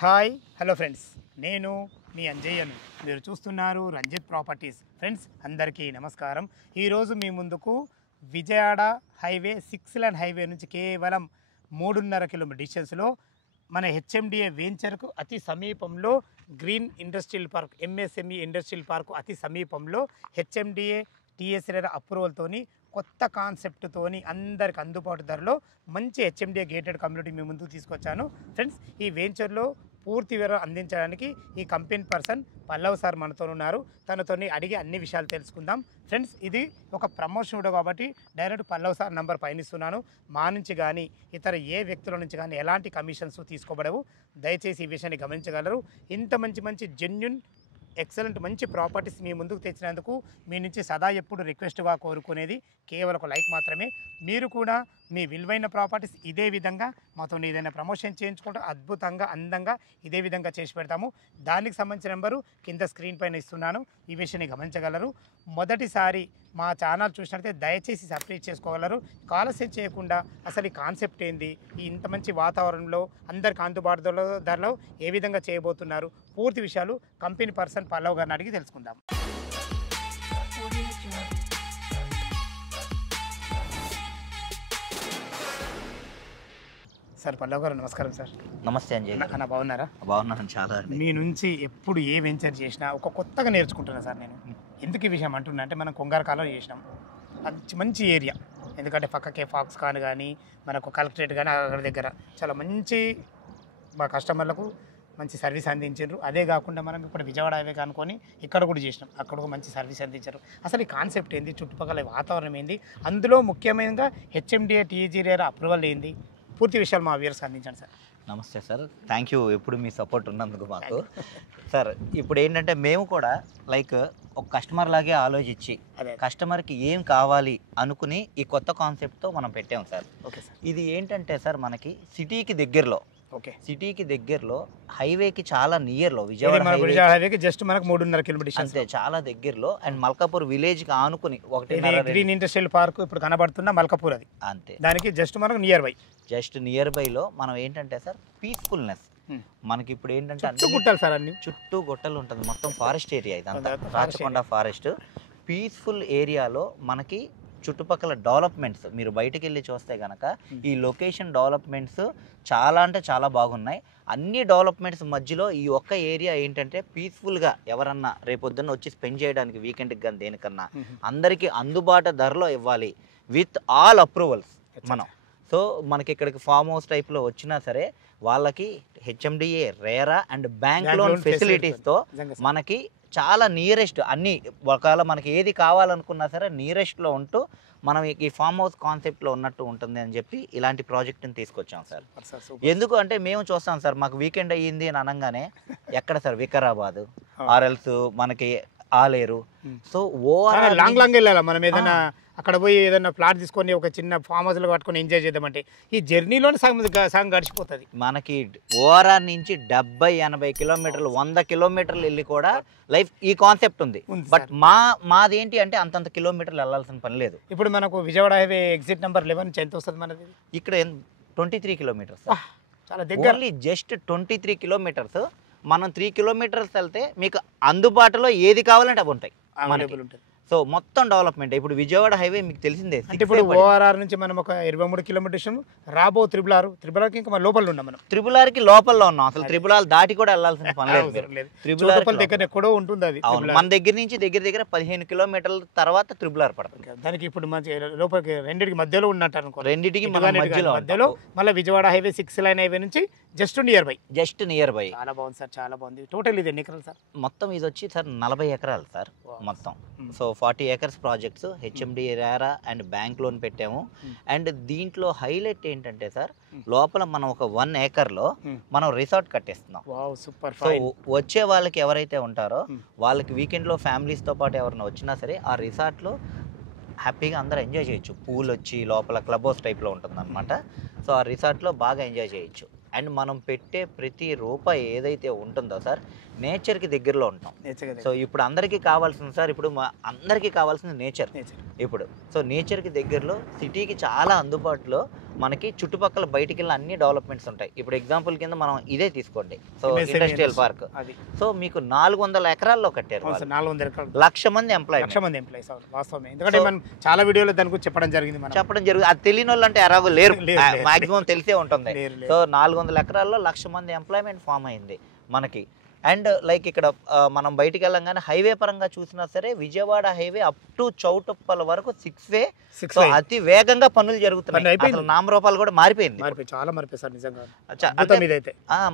Hi hello friends, నేను మీ అంజయ్యను. మీరు చూస్తున్నారు రంజిత్ ప్రాపర్టీస్. ఫ్రెండ్స్ అందరికీ నమస్కారం. ఈరోజు మీ ముందుకు విజయవాడ హైవే 6 లైన్ హైవే నుంచి కేవలం 3.5 కిలోమీటర్ డిస్టెన్స్లో మన హెచ్ఎండిఏ వెంచర్కు అతి సమీపంలో green industrial park, MSME industrial park అతి సమీపంలో హెచ్ఎండిఏ టీఎస్ఆర్ అప్రూవల్తోని కొత్త కాన్సెప్ట్తోని అందరికి అందుబాటు ధరలో మంచి హెచ్ఎండిఏ గేటెడ్ కమ్యూనిటీ మీ ముందుకు తీసుకొచ్చాను. ఫ్రెండ్స్, ఈ వెంచర్లో పూర్తి వివరాలు అందించడానికి ఈ కంపెనీ పర్సన్ పల్లవ్ సార్ మనతో ఉన్నారు. తనతోని అడిగి అన్ని విషయాలు తెలుసుకుందాం. ఫ్రెండ్స్, ఇది ఒక ప్రమోషన్ వీడియో కాబట్టి డైరెక్ట్ పల్లవ్ సార్ నంబర్ పైనిస్తున్నాను. మా నుంచి కానీ ఇతర ఏ వ్యక్తుల నుంచి కానీ ఎలాంటి కమిషన్స్ తీసుకోబడవు. దయచేసి ఈ విషయాన్ని గమనించగలరు. ఇంత మంచి జెన్యున్ ఎక్సలెంట్ మంచి ప్రాపర్టీస్ మీ ముందుకు తెచ్చినందుకు మీ నుంచి సదా ఎప్పుడు రిక్వెస్ట్గా కోరుకునేది కేవలం ఒక లైక్ మాత్రమే. మీరు కూడా మీ విలువైన ప్రాపర్టీస్ ఇదే విధంగా మాతో ఏదైనా ప్రమోషన్ చేయించుకుంటే అద్భుతంగా అందంగా ఇదే విధంగా చేసి పెడతాము. దానికి సంబంధించిన నెంబరు కింద స్క్రీన్ పైన ఇస్తున్నాను. ఈ విషయాన్ని గమనించగలరు. మొదటిసారి మా ఛానల్ చూసినట్లయితే దయచేసి సబ్స్క్రైబ్ చేసుకోగలరు. ఆలస్యం చేయకుండా అసలు ఈ కాన్సెప్ట్ ఏంది, ఈ ఇంత మంచి వాతావరణంలో అందరికి అందుబాటు ధరలో ఏ విధంగా చేయబోతున్నారు, పూర్తి విషయాలు కంపెనీ పర్సన్ పల్లవ్ గారిని అడిగి తెలుసుకుందాం. సార్ పల్లవ్ గారు నమస్కారం సార్. నమస్తే అంజయ్. అన్న బాగున్నారా? బాగున్నాను చాలా. మీ నుంచి ఎప్పుడు ఏ వెంచర్ చేసినా ఒక కొత్తగా నేర్చుకుంటున్నా సార్ నేను. ఎందుకు ఈ విషయం అంటున్నా అంటే మనం కొంగారకాలలో చేసినాం. అది మంచి ఏరియా, ఎందుకంటే పక్కకే ఫాక్స్ ఖాన్ కానీ మనకు కలెక్టరేట్ కానీ అక్కడ దగ్గర చాలా మంచి మా కస్టమర్లకు మంచి సర్వీస్ అందించారు. అదే కాకుండా మనం ఇప్పుడు విజయవాడ హైవే అనుకొని ఇక్కడ కూడా చేసినాం, అక్కడ కూడా మంచి సర్వీస్ అందించారు. అసలు ఈ కాన్సెప్ట్ ఏంది, చుట్టుపక్కల వాతావరణం ఏంది, అందులో ముఖ్యమైనగా హెచ్ఎండిఏ టీజీఆర్ అప్రూవల్ ఏంది, పూర్తి విషయాలు మా వ్యూవర్స్ అందించండి సార్. నమస్తే సార్, థ్యాంక్ యూ ఎప్పుడు మీ సపోర్ట్ ఉన్నందుకు మాకు. సార్ ఇప్పుడు ఏంటంటే మేము కూడా లైక్ ఒక కస్టమర్ లాగే ఆలోచించి కస్టమర్కి ఏం కావాలి అనుకుని ఈ కొత్త కాన్సెప్ట్తో మనం పెట్టాము సార్. Okay sir. ఇది ఏంటంటే సార్ మనకి సిటీకి దగ్గరలో, సిటీకి దగ్గరలో హైవేకి చాలా నియర్లో, విజయవాడ హైవేకి జస్ట్ మనకు 3.5 కిలోమీటర్ అంతే, చాలా దగ్గరలో. అండ్ మల్కాపూర్ విలేజ్కి ఆనుకుని ఒకటి గ్రీన్ ఇండస్ట్రియల్ పార్క్ ఇప్పుడు కనబడుతున్న మల్కాపూర్, అది అంతే. దానికి జస్ట్ మనకు నియర్ బైలో మనం ఏంటంటే సార్ పీస్ఫుల్నెస్ మనకి ఇప్పుడు ఏంటంటే గుట్టలు సార్, అన్ని చుట్టూ గుట్టలు ఉంటుంది, మొత్తం ఫారెస్ట్ ఏరియా ఇదంతా, రాచకొండ ఫారెస్ట్. పీస్ఫుల్ ఏరియాలో మనకి చుట్టుపక్కల డెవలప్మెంట్స్ మీరు బయటికి వెళ్ళి చూస్తే కనుక ఈ లొకేషన్ డెవలప్మెంట్స్ చాలా అంటే చాలా బాగున్నాయి. అన్ని డెవలప్మెంట్స్ మధ్యలో ఈ ఒక్క ఏరియా ఏంటంటే పీస్ఫుల్గా ఎవరన్నా రేపొద్దున్న వచ్చి స్పెండ్ చేయడానికి వీకెండ్కి కానీ దేనికన్నా అందరికీ అందుబాటు ధరలో ఇవ్వాలి విత్ ఆల్ అప్రూవల్స్ మనం. సో మనకి ఇక్కడికి ఫామ్ హౌస్ టైప్లో వచ్చినా సరే వాళ్ళకి HMDA RERA and bank loan ఫెసిలిటీస్తో మనకి చాలా నియరెస్ట్ అన్ని, ఒకవేళ మనకి ఏది కావాలనుకున్నా సరే నియరెస్ట్లో ఉంటూ మనం ఈ ఫామ్ హౌస్ కాన్సెప్ట్లో ఉన్నట్టు ఉంటుంది అని చెప్పి ఇలాంటి ప్రాజెక్ట్ని తీసుకొచ్చాం సార్. ఎందుకు అంటే మేము చూస్తాం సార్, మాకు వీకెండ్ అయ్యింది అని అనగానే ఎక్కడ సార్ వికారాబాద్ ఆర్ఎల్స్ మనకి ఆలేరు. సో ఓవరాల్ లాంగ్ వెళ్ళాలి మనం, ఏదైనా అక్కడ పోయి ఏదైనా ప్లాట్ తీసుకొని ఒక చిన్న ఫామ్ హౌస్లో కట్టుకొని ఎంజాయ్ చేద్దామంటే ఈ జర్నీలోనే సగం గడిచిపోతుంది. మనకి ఓఆర్ఆర్ నుంచి 70-80 కిలోమీటర్లు 100 కిలోమీటర్లు వెళ్ళి కూడా లైఫ్ ఈ కాన్సెప్ట్ ఉంది. బట్ మాదేంటి అంటే అంతంత కిలోమీటర్లు వెళ్ళాల్సిన పని లేదు. ఇప్పుడు మనకు విజయవాడ హైవే ఎగ్జిట్ నెంబర్ 11 ఎంత వస్తుంది మనది? ఇక్కడ 23 కిలోమీటర్స్, చాలా దగ్గర, జస్ట్ 23 కిలోమీటర్స్. మనం 3 కిలోమీటర్స్ వెళ్తే మీకు అందుబాటులో ఏది కావాలంటే అవి ఉంటాయి. సో మొత్తం డెవలప్మెంట్. ఇప్పుడు విజయవాడ హైవే మీకు తెలిసిందే, అంటే ఇప్పుడు ఓఆర్ఆర్ నుంచి మనం ఒక 23 కిలోమీటర్స్ రాబో త్రిబులార్కి ఇంకా లోపల ఉన్నాం, మనం త్రిబులార్కి లోపల ఉన్నాం. అసలు త్రిబులార్ దాటి కూడా వెళ్ళాల్సిన పని లేదు, త్రిబులార్ దగ్గర ఎక్కడో ఉంటుంది అది. మన దగ్గర నుంచి దగ్గర 15 కిలోమీటర్ల తర్వాత త్రిబులార్ పడుతుంది. దానికి ఇప్పుడు మంచి లోపలికి రెండింటికి మధ్యలో ఉన్నట్టు అనుకో, రెండింటికి మధ్యలో మళ్ళీ విజయవాడ హైవే 6 లైన్ హైవే నుంచి జస్ట్ నియర్ బై. చాలా బాగుంది సార్, చాలా బాగుంది. టోటల్ ఇది ఎన్ని ఎకరాలు సార్? మొత్తం ఇది వచ్చి సార్ 40 ఎకరాలు సార్ మొత్తం. So 40 acres projects HMDA RERA and bank loan పెట్టాము. అండ్ దీంట్లో హైలైట్ ఏంటంటే సార్ లోపల మనం ఒక 1 ఏకర్లో మనం రిసార్ట్ కట్టేస్తున్నాం. సో వచ్చే వాళ్ళకి ఎవరైతే ఉంటారో వాళ్ళకి వీకెండ్లో ఫ్యామిలీస్తో పాటు ఎవరైనా వచ్చినా సరే ఆ రిసార్ట్లో హ్యాపీగా అందరూ ఎంజాయ్ చేయొచ్చు. పూల్ వచ్చి లోపల క్లబ్ హౌస్ టైప్లో ఉంటుంది అనమాట. సో ఆ రిసార్ట్లో బాగా ఎంజాయ్ చేయొచ్చు. అండ్ మనం పెట్టే ప్రతి రూపాయి ఏదైతే ఉంటుందో సార్ నేచర్కి దగ్గరలో ఉంటాం. సో ఇప్పుడు అందరికీ కావాల్సింది సార్, ఇప్పుడు అందరికీ కావాల్సింది నేచర్. ఇప్పుడు సో నేచర్కి దగ్గరలో సిటీకి చాలా అందుబాటులో మనకి చుట్టుపక్కల బయటికి వెళ్ళిన అన్ని డెవలప్మెంట్స్ ఉంటాయి. ఇప్పుడు ఎగ్జాంపుల్ కింద మనం ఇదే తీసుకోండి, సో ఇండస్ట్రియల్ పార్క్. సో మీకు 400 ఎకరాల్లో కట్టారు, 1,00,000 మంది ఎంప్లాయీస్. ఎందుకంటే మనం చాలా వీడియోలో దాని గురించి చెప్పడం జరిగింది. అది తెలియని వాళ్ళు అంటే ఎలాగో లేరు, మాక్సిమం తెలిసే ఉంటుంది. సో 400 ఎకరాల్లో 1,00,000 మంది ఎంప్లాయ్మెంట్ ఫామ్ అయింది మనకి. అండ్ లైక్ ఇక్కడ మనం బయటికి వెళ్ళంగానే హైవే పరంగా చూసినా సరే విజయవాడ హైవే అప్ టు చౌటుప్పల వరకు 6 వే. అతి వేగంగా పనులు జరుగుతున్నాయి, నామరూపాలు కూడా మారిపోయింది, చాలా మారిపోయింది సార్ నిజంగా.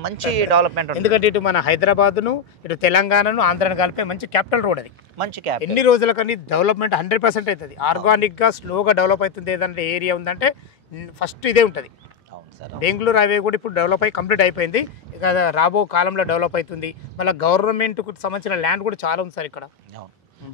మంచి డెవలప్మెంట్. ఎందుకంటే ఇటు మన హైదరాబాద్ ను ఇటు తెలంగాణను ఆంధ్రాను కలిపే మంచి క్యాపిటల్ రోడ్ అది. మంచి క్యాపిటల్. ఎన్ని రోజుల కానీ డెవలప్మెంట్ 100% అవుతుంది. ఆర్గానిక్ గా స్లోగా డెవలప్ అవుతుంది. ఏదంటే ఏరియా ఉందంటే ఫస్ట్ ఇదే ఉంటుంది. బెంగళూరు హైవే కూడా ఇప్పుడు డెవలప్ అయ్యి కంప్లీట్ అయిపోయింది. ఇక రాబో కాలంలో డెవలప్ అవుతుంది. మళ్ళీ గవర్నమెంట్కు సంబంధించిన ల్యాండ్ కూడా చాలా ఉంది సార్ ఇక్కడ.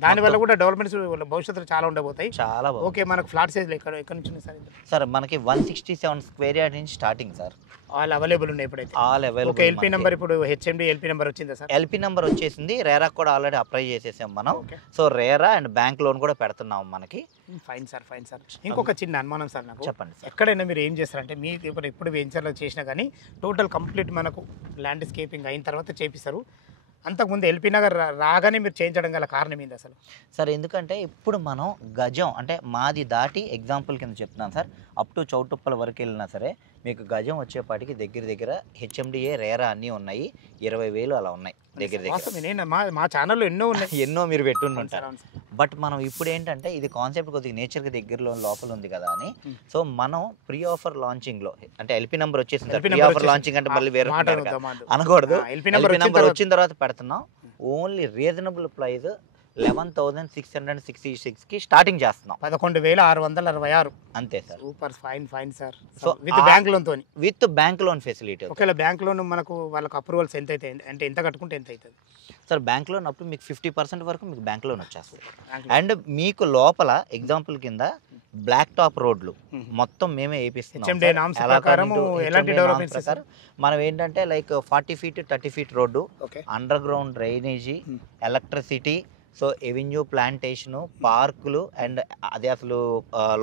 దానివల్ల కూడా డెవలప్మెంట్స్ భవిష్యత్తులో చాలా ఉండబోతాయి. చాలా ఓకే. మనకు ఫ్లాట్ సైజ్ ఎక్కడ నుంచి ఉన్నాయి సార్? సార్ మనకి 167 స్క్వేర్ యార్డ్ నుంచి స్టార్టింగ్ సార్. ఆల్ అవైలబుల్ ఉన్నాయి ఇప్పుడైతే. All available. Okay. LP number ఇప్పుడు హెచ్ఎండి ఎల్పీ నెంబర్ వచ్చిందా సార్? ఎల్పీ నెంబర్ వచ్చేసింది. రేరా కూడా ఆల్రెడీ అప్లై చేసేసాం మనం. So RERA and bank loan కూడా పెడుతున్నాం మనకి. Fine sir. ఇంకొక చిన్న అనుమానం సార్ నాకు. చెప్పండి సార్. ఎక్కడైనా మీరు ఏం చేస్తారంటే మీ ఇప్పుడు వెంచర్లో చేసినా కానీ టోటల్ కంప్లీట్ మనకు ల్యాండ్స్కేపింగ్ అయిన తర్వాత చేపిస్తారు. అంతకుముందు ఎల్పీ నగర్ రాగానే మీరు చేయించడం గల కారణం ఏంది అసలు? సార్ ఎందుకంటే ఇప్పుడు మనం గజం అంటే మాది దాటి ఎగ్జాంపుల్ కింద చెప్తున్నాను సార్, అప్ టు చౌటుప్పల వరకు వెళ్ళినా సరే మీకు గజం వచ్చేపాటికి దగ్గర హెచ్ఎండిఏ రేరా అన్నీ ఉన్నాయి. 20,000 అలా ఉన్నాయి దగ్గర. మా ఛానల్లో ఎన్నో మీరు పెట్టుంటారు. బట్ మనం ఇప్పుడు ఏంటంటే ఇది కాన్సెప్ట్ కొద్దిగా నేచర్కి దగ్గరలో లోపల ఉంది కదా అని, సో మనం ప్రీ ఆఫర్ లాంచింగ్ లో అంటే ఎల్పీ నెంబర్ వచ్చేసింది. ప్రీ ఆఫర్ లాంచింగ్ అంటే మళ్ళీ వేరే అనకూడదు. ఎల్పీ నెంబర్ వచ్చిన తర్వాత పెడుతున్నాం. ఓన్లీ రీజనబుల్ ప్రైస్ 11,666 కి స్టార్టింగ్ చేస్తున్నాం. 11,666 అంతే sir. Super. Fine sir. So with bank loan తోని, విత్ బ్యాంక్ లోన్ ఫెసిలిటీ. ఒకవేళ బ్యాంక్ లోన్ మనకు వాళ్ళకి అప్రూవల్స్ ఎంత అయితే అంటే ఎంత కట్టుకుంటే ఎంత అవుతుంది సార్? బ్యాంక్ లోన్ అప్పుడు మీకు 50% వరకు మీకు బ్యాంక్ లోన్ వచ్చేస్తుంది. అండ్ మీకు లోపల ఎగ్జాంపుల్ కింద బ్లాక్ టాప్ రోడ్లు మొత్తం మేమే వేయిస్తున్నాం. మనం ఏంటంటే like 40 feet 30 feet road, under ground drainage, electricity, so avenue plantation, పార్కులు, అండ్ అది అసలు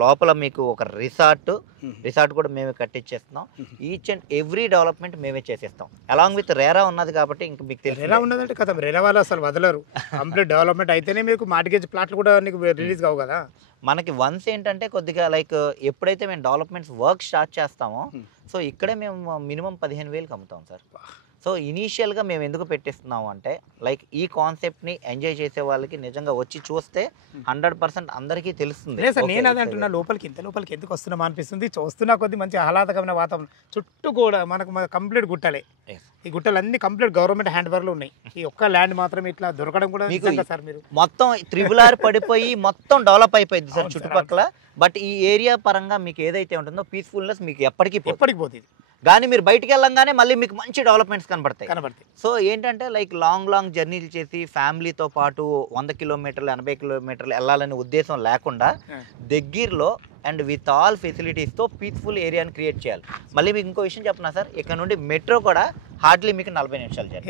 లోపల మీకు ఒక రిసార్ట్ కూడా మేమే కట్టించేస్తున్నాం. ఈచ్ అండ్ ఎవ్రీ డెవలప్మెంట్ మేమే చేసేస్తాం. అలాంగ్ విత్ రేరా ఉన్నది కాబట్టి ఇంకా మీకు తెలుసు. రేరా ఉన్నదంటే కదా, రేరా వాళ్ళు అసలు వదలరు. కంప్లీట్ డెవలప్మెంట్ అయితేనే మీకు మార్టిగేజ్ ప్లాట్లు కూడా నీకు రిలీజ్ కావు కదా. మనకి వన్స్ ఏంటంటే కొద్దిగా లైక్ ఎప్పుడైతే మేము డెవలప్మెంట్స్ వర్క్ స్టార్ట్ చేస్తామో సో ఇక్కడే మేము మినిమం 15,000కి అమ్ముతాం సార్. సో ఇనీషియల్గా మేము ఎందుకు పెట్టిస్తున్నాము అంటే లైక్ ఈ కాన్సెప్ట్ని ఎంజాయ్ చేసే వాళ్ళకి నిజంగా వచ్చి చూస్తే 100% అందరికీ తెలుస్తుంది. నేను అదే అంటున్నా, లోపలికి ఎందుకు వస్తున్నాం అనిపిస్తుంది. చూస్తున్నా కొద్ది మంచి ఆహ్లాదకరమైన వాతావరణం, చుట్టూ కూడా మనకు కంప్లీట్ గుట్టలే. ఈ గుట్టలన్నీ కంప్లీట్ గవర్నమెంట్ హ్యాండ్ ఓవర్లో ఉన్నాయి. ఈ ఒక్క ల్యాండ్ మాత్రం ఇట్లా దొరకడం కూడా సార్ మీరు మొత్తం త్రిబులార్ పడిపోయి మొత్తం డెవలప్ అయిపోయింది సార్ చుట్టుపక్కల. బట్ ఈ ఏరియా పరంగా మీకు ఏదైతే ఉంటుందో పీస్ఫుల్నెస్ మీకు ఎప్పటికీ పోతుంది. కానీ మీరు బయటికి వెళ్ళంగానే మళ్ళీ మీకు మంచి డెవలప్మెంట్స్ కనబడతాయి. సో ఏంటంటే లైక్ లాంగ్ జర్నీలు చేసి ఫ్యామిలీతో పాటు 100 కిలోమీటర్లు 80 కిలోమీటర్లు వెళ్ళాలనే ఉద్దేశం లేకుండా దగ్గరలో అండ్ విత్ ఆల్ ఫెసిలిటీస్తో పీస్ఫుల్ ఏరియాని క్రియేట్ చేయాలి. మళ్ళీ మీకు ఇంకో విషయం చెప్పనా సార్, ఇక్కడ నుండి మెట్రో కూడా హార్డ్లీ మీకు 40 నిమిషాలు journey.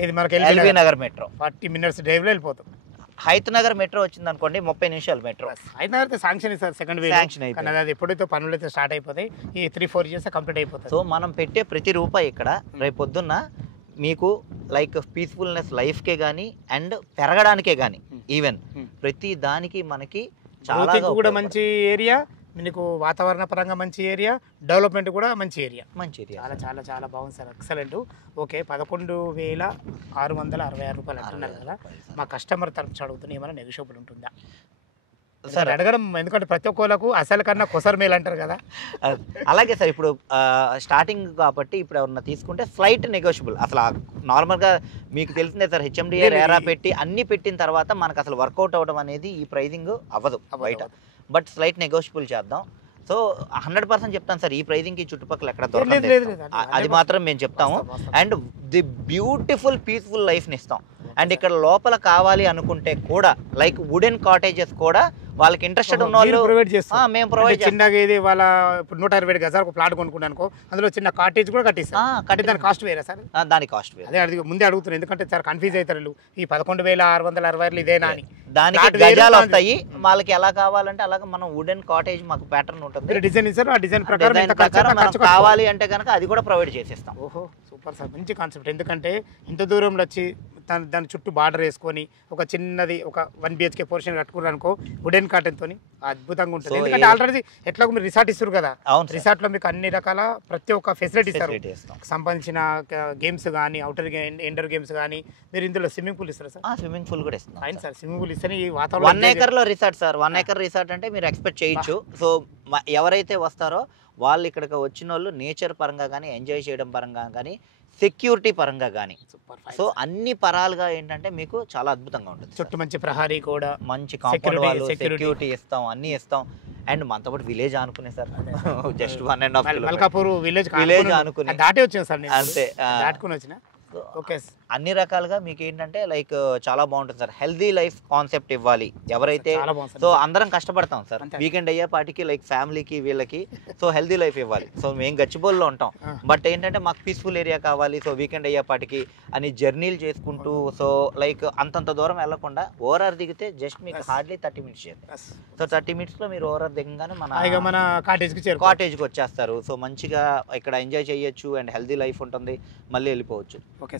LB Nagar metro 40 minutes డ్రైవ్లో వెళ్ళిపోతాం. హైతనగర్ మెట్రో వచ్చింది అనుకోండి 30 నిమిషాలు metro. Hayathnagar sanction sir, second wave sanction అయిపోయింది. అది ఎప్పుడైతే పనులు అయితే స్టార్ట్ అయిపోతాయి, ఈ 3-4 ఇయర్స్ కంప్లీట్ అయిపోతుంది. సో మనం పెట్టే ప్రతి రూపాయి ఇక్కడ రేపు పొద్దున్న మీకు లైక్ పీస్ఫుల్నెస్ లైఫ్కే కానీ అండ్ పెరగడానికే కానీ ఈవెన్ ప్రతి దానికి మనకి చాలా కూడా మంచి ఏరియా, మీకు వాతావరణ పరంగా మంచి ఏరియా, డెవలప్మెంట్ కూడా మంచి ఏరియా. చాలా చాలా చాలా బాగుంది సార్, ఎక్సలెంట్. ఓకే. 11,666 రూపాయలు అంటున్నారు కదా, మా కస్టమర్ తరఫు అడుగుతున్నా ఏమైనా నెగోషియబుల్ ఉంటుందా సార్? అడగడం ఎందుకంటే ప్రతి ఒక్కళ్ళకు అసలు కన్నా కొసరు మేలు అంటారు కదా. అలాగే సార్, ఇప్పుడు స్టార్టింగ్ కాబట్టి ఇప్పుడు ఎవరన్నా తీసుకుంటే స్లైట్ నెగోషియబుల్. అసలు నార్మల్గా మీకు తెలిసిందే సార్, హెచ్ఎండిఏ రేరా పెట్టి అన్ని పెట్టిన తర్వాత మనకు అసలు వర్కౌట్ అవ్వడం అనేది ఈ ప్రైజింగ్ అవ్వదు బయట. బట్ స్లైట్ నెగోషియబుల్ చేద్దాం. సో 100% చెప్తాను సార్, ఈ ప్రైజింగ్ కి చుట్టుపక్కల ఎక్కడ దొరకదు, అది మాత్రం మేము చెప్తాము. అండ్ ది బ్యూటిఫుల్ పీస్ఫుల్ లైఫ్ని ఇస్తాం. అండ్ ఇక్కడ లోపల కావాలి అనుకుంటే కూడా లైక్ వుడెన్ కాటేజెస్ కూడా వాళ్ళకి ఇంట్రెస్టెడ్ ఉన్న వాళ్ళు ప్రొవైడ్ చేస్తాం. మేము ప్రొవైడ్ చిన్నగా ఇది వాళ్ళ ఇప్పుడు 120 గజాలకు ప్లాట్ కొనుక్కున్నాను అనుకో, అందులో చిన్న కాటేజ్ కూడా కట్టిస్తాం. అంటే దాని కాస్ట్ వేరే సార్? దాని కాస్ట్ వేరే. అదే ముందే అడుగుతున్నాను, ఎందుకంటే సార్ కన్ఫ్యూజ్ అవుతారు ఈ 11,660 ఇదేనా అని. దానికి గజాలు వస్తాయి వాళ్ళకి ఎలా కావాలంటే అలాగే మనం వుడెన్ కాటేజ్ మాకు ప్యాటర్న్ ఉంటుంది, డిజైన్ ఇస్తారు. ఆ డిజైన్ ప్రకారం కావాలి అంటే కనుక అది కూడా ప్రొవైడ్ చేసేస్తాం. ఓహో సూపర్ సార్, మంచి కాన్సెప్ట్. ఎందుకంటే ఇంత దూరంలో వచ్చి దాని చుట్టూ బార్డర్ వేసుకొని ఒక చిన్నది ఒక 1 BHK పోర్షన్ కట్టుకున్నారు అనుకో వుడెన్ కాటన్ తోని అద్భుతంగా ఉంటుంది. ఎందుకంటే ఆల్రెడీ ఎట్లా మీరు రిసార్ట్ ఇస్తారు కదా, రిసార్ట్ లో మీకు అన్ని రకాల ప్రతి ఒక్క ఫెసిలిటీ ఇస్తారు. సంబంధించిన గేమ్స్ కానీ అవుటర్ ఇండోర్ గేమ్స్ కానీ మీరు ఇందులో స్విమ్మింగ్ పూల్ ఇస్తారు సార్? స్విమ్మింగ్ పూల్ కూడా ఇస్తాం. ఫైన్ సార్, స్విమ్మింగ్ పూల్ ఇస్తే ఈ వాతావరణం 1 acre లో రిసార్ట్ సార్. 1 acre రిసార్ట్ అంటే మీరు ఎక్స్పెక్ట్ చేయొచ్చు. సో ఎవరైతే వస్తారో వాళ్ళు ఇక్కడికి వచ్చిన వాళ్ళు నేచర్ పరంగా కానీ ఎంజాయ్ చేయడం పరంగా కానీ సెక్యూరిటీ పరంగా కానీ సో అన్ని పరాలుగా ఏంటంటే మీకు చాలా అద్భుతంగా ఉంటుంది. చుట్టూ మంచి ప్రహారీ కూడా, మంచి కాంపౌండ్ వాళ్ళు, సెక్యూరిటీ ఇస్తాం, అన్నీ ఇస్తాం. అండ్ మనతో పాటు విలేజ్ అనుకునే సార్, జస్ట్ 1.5 మల్కాపూర్ విలేజ్ అనుకునే దాటే వచ్చాను సార్, అంతే దాటుకుని వచ్చిన. ఓకే, అన్ని రకాలుగా మీకు ఏంటంటే లైక్ చాలా బాగుంటుంది సార్. హెల్దీ లైఫ్ కాన్సెప్ట్ ఇవ్వాలి ఎవరైతే. సో అందరం కష్టపడతాం సార్ వీకెండ్ అయ్యేపాటికి లైక్ ఫ్యామిలీకి వీళ్ళకి. సో హెల్దీ లైఫ్ ఇవ్వాలి. సో మేము గచ్చిబౌలిలో ఉంటాం, బట్ ఏంటంటే మాకు పీస్ఫుల్ ఏరియా కావాలి. సో వీకెండ్ అయ్యేపాటికి అని జర్నీలు చేసుకుంటూ సో లైక్ అంతంత దూరం వెళ్లకుండా ఓఆర్ఆర్ దిగితే జస్ట్ మీకు హార్డ్లీ 30 minutes చేయాలి. సో 30 minutes లో మీరు ఓఆర్ఆర్ దిగగానే మన కాటేజ్కి వచ్చేస్తారు. సో మంచిగా ఇక్కడ ఎంజాయ్ చేయొచ్చు అండ్ హెల్దీ లైఫ్ ఉంటుంది, మళ్ళీ వెళ్ళిపోవచ్చు.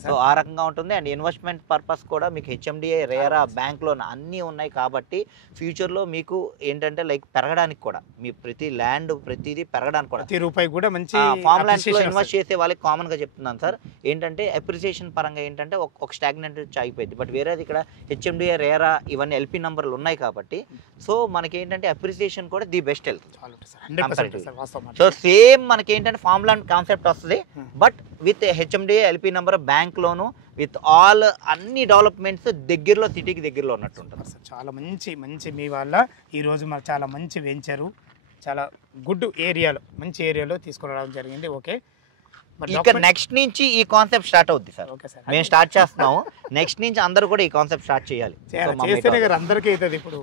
సో ఆ రకంగా ఉంటుంది. అండ్ ఇన్వెస్ట్మెంట్ పర్పస్ కూడా మీకు హెచ్ఎండిఏ, రేరా, బ్యాంక్ లోన్ అన్నీ ఉన్నాయి కాబట్టి ఫ్యూచర్లో మీకు ఏంటంటే లైక్ పెరగడానికి కూడా మీ ప్రతి ల్యాండ్ ప్రతిదీ పెరగడానికి కూడా ప్రతి రూపాయి కూడా మంచి ఫార్మ్ ల్యాండ్స్ లో ఇన్వెస్ట్ చేసే వాళ్ళకి కామన్ గా చెప్తున్నాను సార్. ఏంటంటే అప్రిసియేషన్ పరంగా ఏంటంటే ఒక స్టాగ్నెంట్ ఆగిపోయింది. బట్ వేరేది ఇక్కడ హెచ్ఎండిఏ, రేరా ఇవన్నీ ఎల్పి నంబర్లు ఉన్నాయి కాబట్టి సో మనకి ఏంటంటే అప్రిసియేషన్ కూడా ది బెస్ట్ వెళ్తుంది. సో సేమ్ మనకి ఏంటంటే ఫార్మ్ ల్యాండ్ కాన్సెప్ట్ వస్తుంది, but with HMDA, LP number, bank loan with all అన్ని డెవలప్మెంట్స్ దగ్గరలో, సిటీకి దగ్గరలో ఉన్నట్టు ఉంటుంది. చాలా మంచి మీ వల్ల ఈరోజు మాకు చాలా మంచి వెంచరు, చాలా గుడ్ ఏరియాలో, మంచి ఏరియాలో తీసుకురావడం జరిగింది. ఓకే, ఇక నెక్స్ట్ నుంచి ఈ కాన్సెప్ట్ స్టార్ట్ అవుద్ది సార్. మేము స్టార్ట్ చేస్తున్నాము, నెక్స్ట్ నుంచి అందరూ కూడా ఈ కాన్సెప్ట్ స్టార్ట్ చేయాలి. చేస్తేనే కదా అందరికీ అవుతుంది. ఇప్పుడు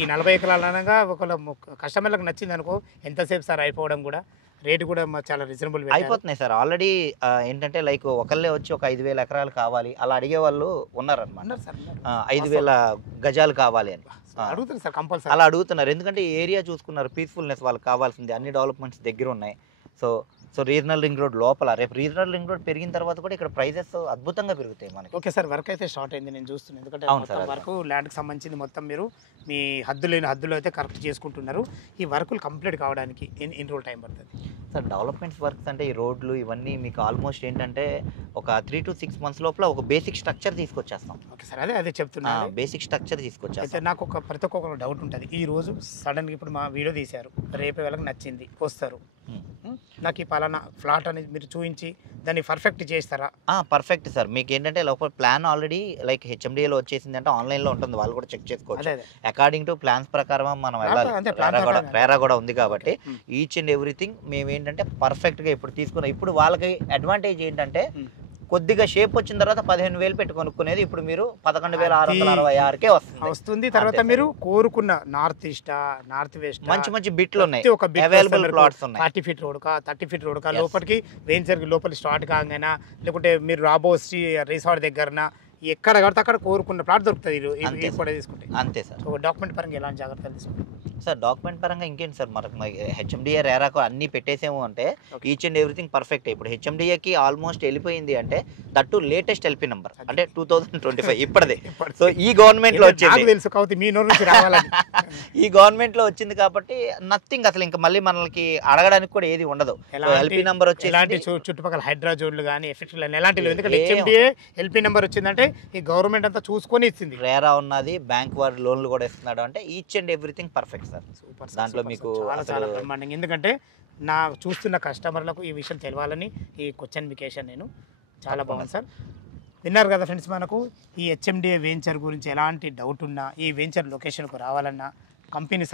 ఈ 40 ఎకరాలు అనగా ఒకళ్ళ కస్టమర్లకు నచ్చింది అనుకో, ఎంతసేపు సార్ అయిపోవడం కూడా, రేటు కూడా చాలా రీజనబుల్ అయిపోతున్నాయి సార్. ఆల్రెడీ ఏంటంటే లైక్ ఒకళ్ళే వచ్చి ఒక 5,000 ఎకరాలు కావాలి అలా అడిగే వాళ్ళు ఉన్నారనమాట. 5,000 గజాలు కావాలి అని అడుగుతారు సార్, కంపల్సరీ అలా అడుగుతున్నారు. ఎందుకంటే ఏరియా చూసుకున్నారు, పీస్ఫుల్నెస్ వాళ్ళకి కావాల్సింది, అన్ని డెవలప్మెంట్స్ దగ్గర ఉన్నాయి. సో రీజనల్ రింగ్ రోడ్ లోపల, రేపు రీజనల్ రింగ్ రోడ్ పెరిగిన తర్వాత కూడా ఇక్కడ ప్రైజెస్ అద్భుతంగా పెరుగుతాయి మనకి. ఓకే సార్, వర్క్ అయితే స్టార్ట్ అయింది నేను చూస్తున్నాను. ఎందుకంటే వర్క్ ల్యాండ్కి సంబంధించింది మొత్తం మీరు మీ హద్దులో అయితే కరెక్ట్ చేసుకుంటున్నారు. ఈ వర్కులు కంప్లీట్ కావడానికి ఎన్ని రోజులు టైం పడుతుంది సార్? డెవలప్మెంట్స్ వర్క్స్ అంటే ఈ రోడ్లు ఇవన్నీ మీకు ఆల్మోస్ట్ ఏంటంటే ఒక 3 to 6 months లోపల ఒక బేసిక్ స్ట్రక్చర్ తీసుకొచ్చేస్తాం. ఓకే సార్, అదే చెప్తున్నా, బేసిక్ స్ట్రక్చర్ తీసుకొచ్చేస్తాం. నాకు ప్రతి ఒక్క డౌట్ ఉంటుంది. ఈ రోజు సడన్గా ఇప్పుడు మా వీడియో తీశారు, రేపే వాళ్ళకి నచ్చింది వస్తారు, నాకు ఈ పలానా ఫ్లాట్ అనేది మీరు చూపించి దాన్ని పర్ఫెక్ట్ చేస్తారా? Perfect sir. మీకు ఏంటంటే లోపల ప్లాన్ ఆల్రెడీ లైక్ హెచ్ఎండిఏలో వచ్చేసింది అంటే ఆన్లైన్లో ఉంటుంది, వాళ్ళు కూడా చెక్ చేసుకోవచ్చు. అకార్డింగ్ టు ప్లాన్స్ ప్రకారం మనం వెళ్ళాలి. రేరా కూడా ఉంది కాబట్టి ఈచ్ అండ్ ఎవ్రీథింగ్ మేము ఏంటంటే పర్ఫెక్ట్గా ఇప్పుడు తీసుకున్నాం. ఇప్పుడు వాళ్ళకి అడ్వాంటేజ్ ఏంటంటే కొద్దిగా షేప్ వచ్చిన తర్వాత 15,000 పెట్టి కొనుక్కునేది ఇప్పుడు మీరు 11,666కే వస్తుంది. తర్వాత మీరు కోరుకున్న నార్త్ ఈస్ట్, నార్త్ వెస్ట్ మంచి బిట్లు ఉన్నాయి, అవైలబుల్ ప్లాట్స్ ఉన్నాయి. 40 feet రోడ్ కా 30 feet రోడ్ కా లోపలికి వెంచర్ లోపలి స్టార్ట్ కాగానే, లేకుంటే మీరు రాబోసి రిసార్ట్ దగ్గరన ఎక్కడ కడితే అక్కడ కోరుకున్న ప్లాట్ దొరుకుతుంది కూడా తీసుకుంటే. అంతే సార్. డాక్యుమెంట్ పరంగా ఎలాంటి జాగ్రత్తలు తీసుకుంటారు సార్? డాక్యుమెంట్ పరంగా ఇంకేంటి సార్, మనకు హెచ్ఎండిఏ, రేరాకు అన్ని పెట్టేసాము అంటే ఈచ్ అండ్ ఎవ్రీథింగ్ పర్ఫెక్ట్. ఇప్పుడు హెచ్ఎండిఏకి ఆల్మోస్ట్ వెళ్ళిపోయింది అంటే దట్టు లేటెస్ట్ ఎల్పి నెంబర్ అంటే 2025 ఇప్పటిదే. సో ఈ గవర్నమెంట్ లో వచ్చింది, తెలుసు కాబట్టి మీ నోరు నుంచి రావాలని ఈ గవర్నమెంట్ లో వచ్చింది కాబట్టి నథింగ్ అసలు ఇంకా మళ్ళీ మనకి అడగడానికి కూడా ఏది ఉండదు. ఎల్పి నెంబర్ వచ్చి ఎలాంటి చుట్టుపక్కల హైడ్రాజోడ్లు కానీ ఎఫెక్ట్లు ఎలాంటి, ఎందుకంటే హెచ్ఎండిఏ ఎల్పి నెంబర్ వచ్చిందంటే ఈ గవర్నమెంట్ అంతా చూసుకొని ఇచ్చింది. రేరా ఉన్నది, బ్యాంక్ వారు లోన్లు కూడా ఇస్తున్నాడు అంటే each and everything perfect sir. Super, దాంట్లో మీకు చాలా బ్రహ్మాండంగా. ఎందుకంటే నా చూస్తున్న కస్టమర్లకు ఈ విషయం తెలవాలని ఈ క్వశ్చన్ మికేషన్ నేను చాలా బాగుంది సార్. విన్నారు కదా ఫ్రెండ్స్, మనకు ఈ హెచ్ఎండిఏ వెంచర్ గురించి ఎలాంటి డౌట్ ఉన్నా, ఈ వెంచర్ లొకేషన్కు రావాలన్నా కంపెనీ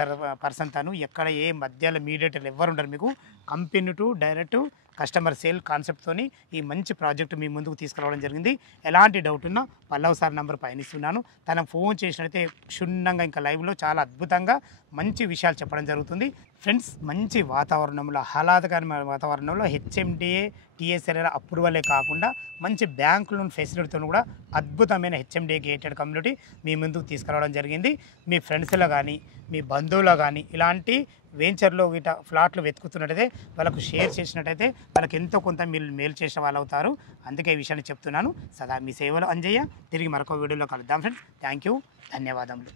పర్సన్ తను, ఎక్కడ ఏ మధ్యలో మీడియేటర్లు ఎవరు ఉండరు, మీకు company to direct customer sale కాన్సెప్ట్తోని ఈ మంచి ప్రాజెక్ట్ మీ ముందుకు తీసుకురావడం జరిగింది. ఎలాంటి డౌట్ ఉన్నా పల్లవ్ సార్ నెంబర్ పైన ఇస్తున్నాను. తన ఫోన్ చేసినట్లయితే క్షుణ్ణంగా ఇంకా లైవ్లో చాలా అద్భుతంగా మంచి విషయాలు చెప్పడం జరుగుతుంది. ఫ్రెండ్స్, మంచి వాతావరణంలో ఆహ్లాదకరమైన వాతావరణంలో హెచ్ఎండిఏ టీఎస్ఎల్ఆర్ అప్రూవలే కాకుండా మంచి బ్యాంక్ లోన్ ఫెసిలిటీతో కూడా అద్భుతమైన హెచ్ఎండిఏ గేటెడ్ కమ్యూనిటీ మీ ముందుకు తీసుకురావడం జరిగింది. మీ ఫ్రెండ్స్లో కానీ మీ బంధువులో కానీ ఇలాంటి వెంచర్లో వీట ఫ్లాట్లు వెతుకుతున్నట్టయితే వాళ్ళకు షేర్ చేసినట్టయితే వాళ్ళకి ఎంతో కొంత మీరు మేలు చేసిన వాళ్ళు అవుతారు. అందుకే ఈ విషయాన్ని చెప్తున్నాను. సదా మీ సేవలో అంజయ్య. తిరిగి మరొక వీడియోలో కలుద్దాం ఫ్రెండ్స్. థ్యాంక్ యూ, ధన్యవాదములు.